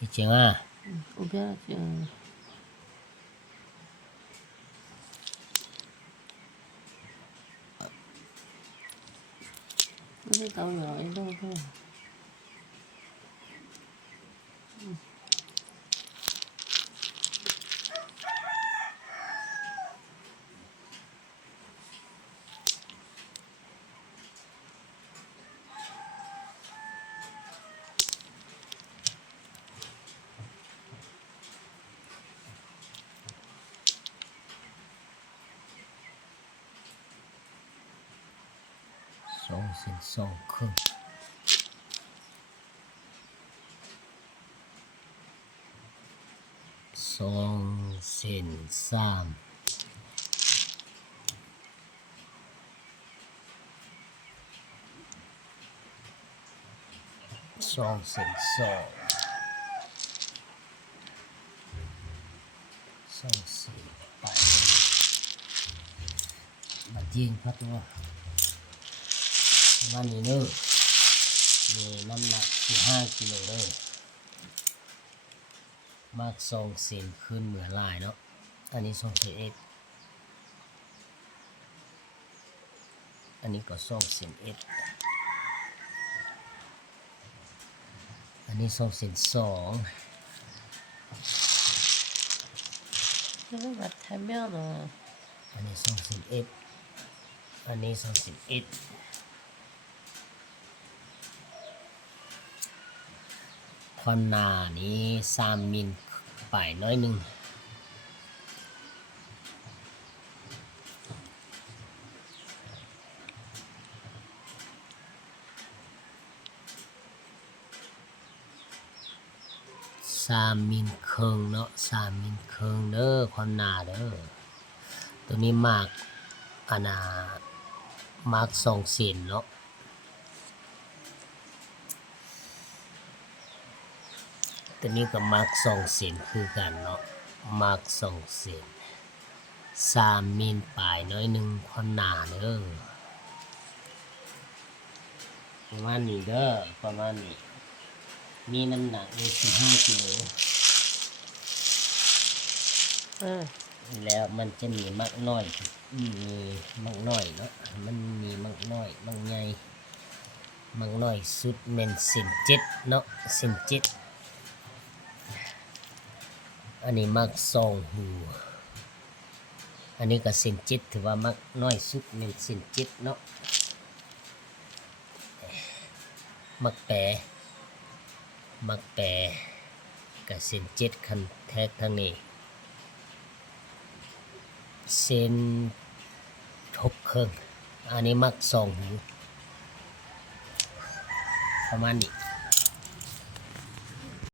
이쟁아 오겨야지. 어디 나오냐? 이러고. 송신송큰 송신삼 송신송 송신팔มาเจียงพัดตัววันนี้เนอะมีน้ำหนัก15 กิโลเลยมากทรงเสียนขึ้นเหมือนลายเนาะอันนี้ทรงเสียนเอสอันนี้ก็ทรงเสียนเอสอันนี้ทรงเสียน2이거 맡으면은 อันนี้ทรงเสียนเอสอันนี้ทรงเสียนเอสความหนานี้3 มิลไปน้อยหนึ่ง3 มิลครึ่งเนาะ3 มิลครึ่งเด้อความหนาเด้อตัวนี้มากอันน่ะมาก2 เซนเนาะตัวนี้ก็มาก2 เซนคือกันเนาะมาก2 เซน3 มิลปลายน้อยหนึ่งความหนาเด้อประมาณนี้เด้อประมาณนี้มีน้ำหนัก15 กิโล แล้วมันจะมีมักน้อยมีมักน้อยเนาะมันมีมักน้อยมักใหญ่มักน้อยสุดเป็นเซน7เนาะเซน7อันนี้มัก2 หูอันนี้ก็เซน7ถือว่ามักน้อยสุดเป็นเซน7เนาะมักแปรกับเซน7คันแทกทางนี้เซน6 ครึ่งอันนี้มัก2 หูประมาณนี้